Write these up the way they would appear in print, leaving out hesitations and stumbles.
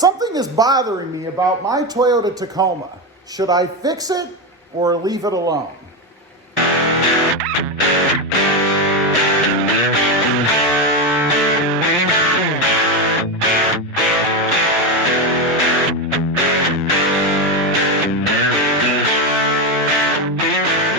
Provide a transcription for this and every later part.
Something is bothering me about my Toyota Tacoma. Should I fix it or leave it alone?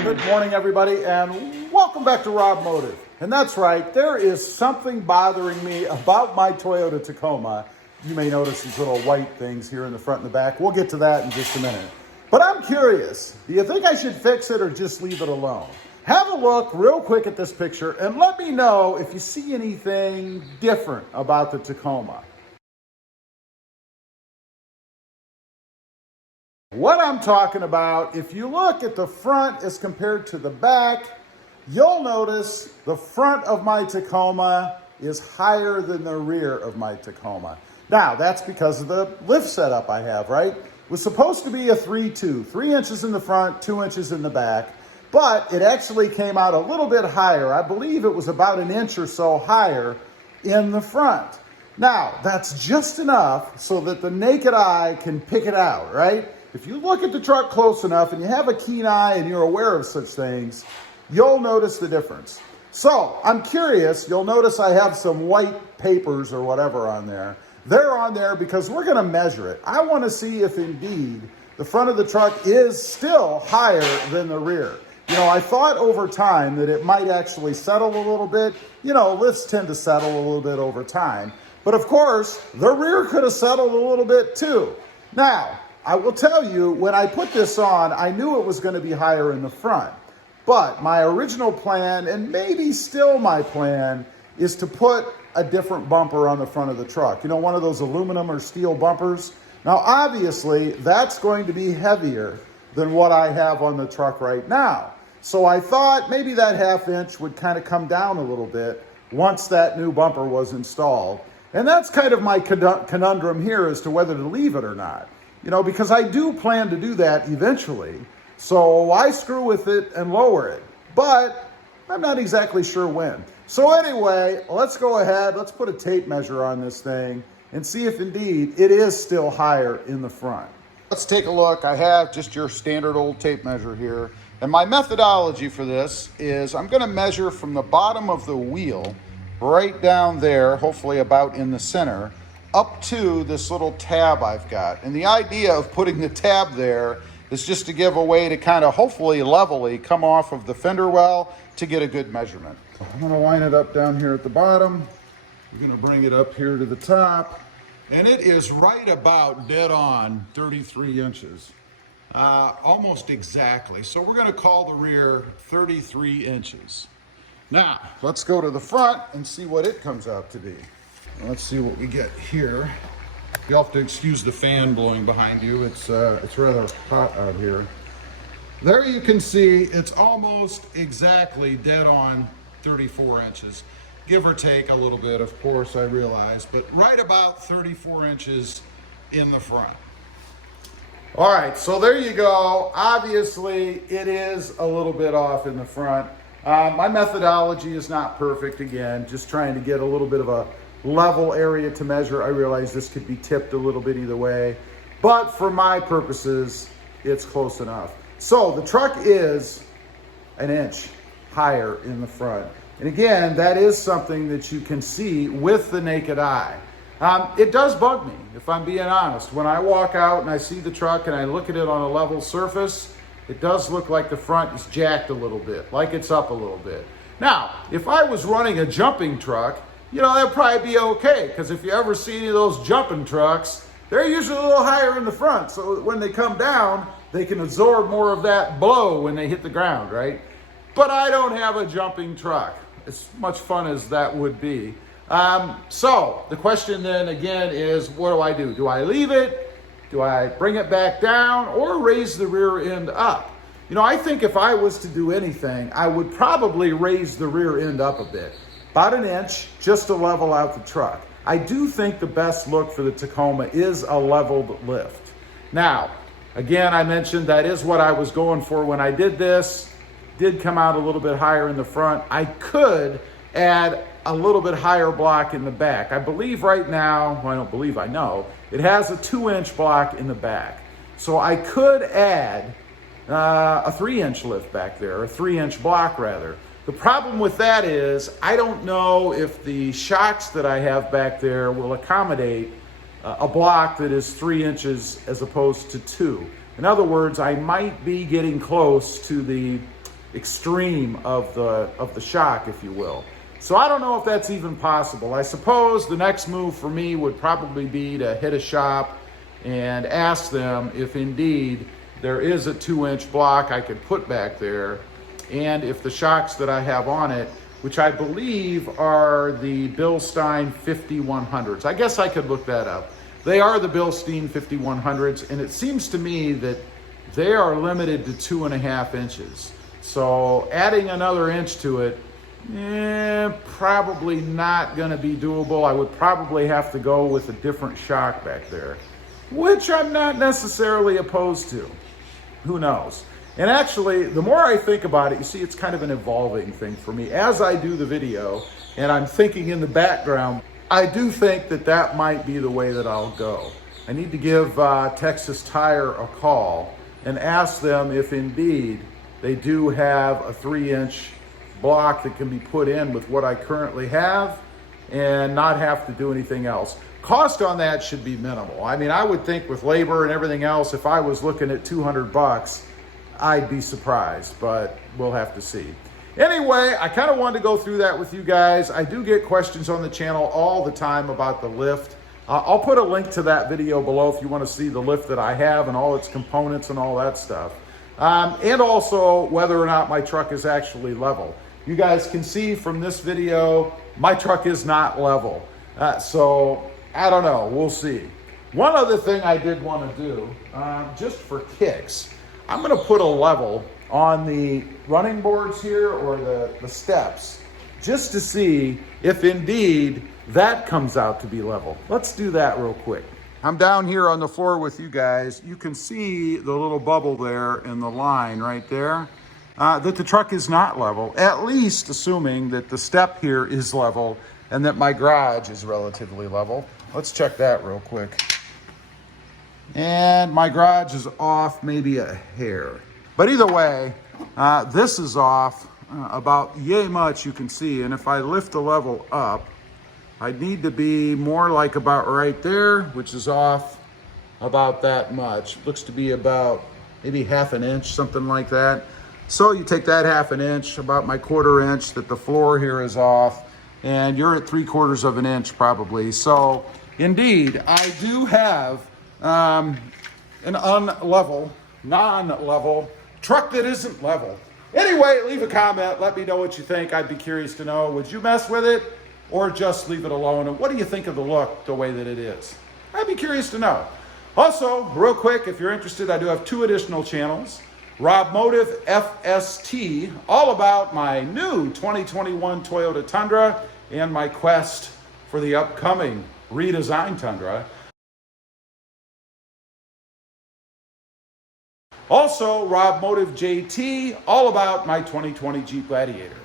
Good morning, everybody, and welcome back to RobMotive. And that's right, there is something bothering me about my Toyota Tacoma. You may notice these little white things here in the front and the back. We'll get to that in just a minute. But I'm curious, do you think I should fix it or just leave it alone? Have a look real quick at this picture and let me know if you see anything different about the Tacoma. What I'm talking about, if you look at the front as compared to the back, you'll notice the front of my Tacoma is higher than the rear of my Tacoma. Now, that's because of the lift setup I have, right? It was supposed to be a 3-2, 3 inches in the front, 2 inches in the back, but it actually came out a little bit higher. I believe it was about an inch or so higher in the front. Now, that's just enough so that the naked eye can pick it out, right? If you look at the truck close enough and you have a keen eye and you're aware of such things, you'll notice the difference. So, I'm curious, you'll notice I have some white papers or whatever on there. They're on there because we're gonna measure it. I wanna see if indeed the front of the truck is still higher than the rear. You know, I thought over time that it might actually settle a little bit. You know, lifts tend to settle a little bit over time. But of course, the rear could have settled a little bit too. Now, I will tell you, when I put this on, I knew it was gonna be higher in the front. But my original plan, and maybe still my plan, is to put a different bumper on the front of the truck. You know, one of those aluminum or steel bumpers. Now, obviously, that's going to be heavier than what I have on the truck right now. So I thought maybe that ½ inch would kind of come down a little bit once that new bumper was installed. And that's kind of my conundrum here as to whether to leave it or not. You know, because I do plan to do that eventually. So I screw with it and lower it. But I'm not exactly sure when. So anyway, let's go ahead. Let's put a tape measure on this thing and see if indeed it is still higher in the front. Let's take a look. I have just your standard old tape measure here. And my methodology for this is I'm going to measure from the bottom of the wheel right down there, hopefully about in the center, up to this little tab I've got. And the idea of putting the tab there is just to give a way to kind of hopefully levelly come off of the fender well to get a good measurement. I'm going to line it up down here at the bottom. We're going to bring it up here to the top. And it is right about dead on 33 inches. Almost exactly. So we're going to call the rear 33 inches. Now, let's go to the front and see what it comes out to be. Let's see what we get here. You'll have to excuse the fan blowing behind you. It's rather hot out here. There you can see it's almost exactly dead on 34 inches. Give or take a little bit, of course, I realize, but right about 34 inches in the front. All right, so there you go. Obviously, it is a little bit off in the front. My methodology is not perfect, again, just trying to get a little bit of a level area to measure. I realize this could be tipped a little bit either way, but for my purposes, it's close enough. So the truck is an inch higher in the front. And again, that is something that you can see with the naked eye. It does bug me, if I'm being honest. When I walk out and I see the truck and I look at it on a level surface, it does look like the front is jacked a little bit, like it's up a little bit. Now, if I was running a jumping truck, you know, that'd probably be okay, because if you ever see any of those jumping trucks, they're usually a little higher in the front, so when they come down, they can absorb more of that blow when they hit the ground, right? But I don't have a jumping truck, as much fun as that would be. So the question then again is, what do I do? Do I leave it? Do I bring it back down or raise the rear end up? You know, I think if I was to do anything, I would probably raise the rear end up a bit. About an inch, just to level out the truck. I do think the best look for the Tacoma is a leveled lift. Now, again, I mentioned that is what I was going for when I did this. Did come out a little bit higher in the front. I could add a little bit higher block in the back. I believe right now, well, I don't believe, I know, it has a 2-inch block in the back. So I could add a 3-inch lift back there, a 3-inch block rather. The problem with that is I don't know if the shocks that I have back there will accommodate a block that is 3 inches as opposed to 2. In other words, I might be getting close to the extreme of the shock, if you will. So I don't know if that's even possible. I suppose the next move for me would probably be to hit a shop and ask them if indeed there is a 2-inch block I could put back there, and if the shocks that I have on it, which I believe are the Bilstein 5100s. I guess I could look that up. They are the Bilstein 5100s, and it seems to me that they are limited to 2.5 inches. So adding another inch to it, probably not gonna be doable. I would probably have to go with a different shock back there, which I'm not necessarily opposed to. Who knows? And actually, the more I think about it, you see, it's kind of an evolving thing for me. As I do the video and I'm thinking in the background, I do think that that might be the way that I'll go. I need to give Texas Tire a call and ask them if indeed they do have a 3-inch block that can be put in with what I currently have and not have to do anything else. Cost on that should be minimal. I mean, I would think with labor and everything else, if I was looking at $200, I'd be surprised, but we'll have to see. Anyway, I kind of wanted to go through that with you guys. I do get questions on the channel all the time about the lift. I'll put a link to that video below if you want to see the lift that I have and all its components and all that stuff. And also whether or not my truck is actually level. You guys can see from this video, my truck is not level. So I don't know, we'll see. One other thing I did want to do, just for kicks, I'm gonna put a level on the running boards here or the steps, just to see if indeed that comes out to be level. Let's do that real quick. I'm down here on the floor with you guys. You can see the little bubble there in the line right there, that the truck is not level, at least assuming that the step here is level and that my garage is relatively level. Let's check that real quick. And my garage is off maybe a hair. But either way, this is off about yay much, you can see. And if I lift the level up, I need to be more like about right there, which is off about that much. Looks to be about maybe 1/2 inch, something like that. So you take that 1/2 inch, about my 1/4 inch that the floor here is off, and you're at 3/4 inch probably. So indeed, I do have an non-level truck that isn't level. Anyway, leave a comment. Let me know what you think. I'd be curious to know, would you mess with it or just leave it alone? And what do you think of the look, the way that it is? I'd be curious to know. Also, real quick, if you're interested, I do have 2 additional channels. RobMotive FST, all about my new 2021 Toyota Tundra and my quest for the upcoming redesigned Tundra. Also, RobMotive JT, all about my 2020 Jeep Gladiator.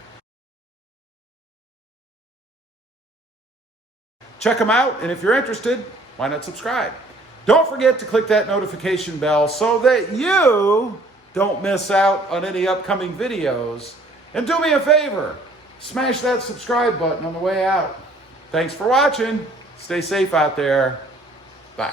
Check them out, and if you're interested, why not subscribe? Don't forget to click that notification bell so that you don't miss out on any upcoming videos. And do me a favor, smash that subscribe button on the way out. Thanks for watching. Stay safe out there. Bye.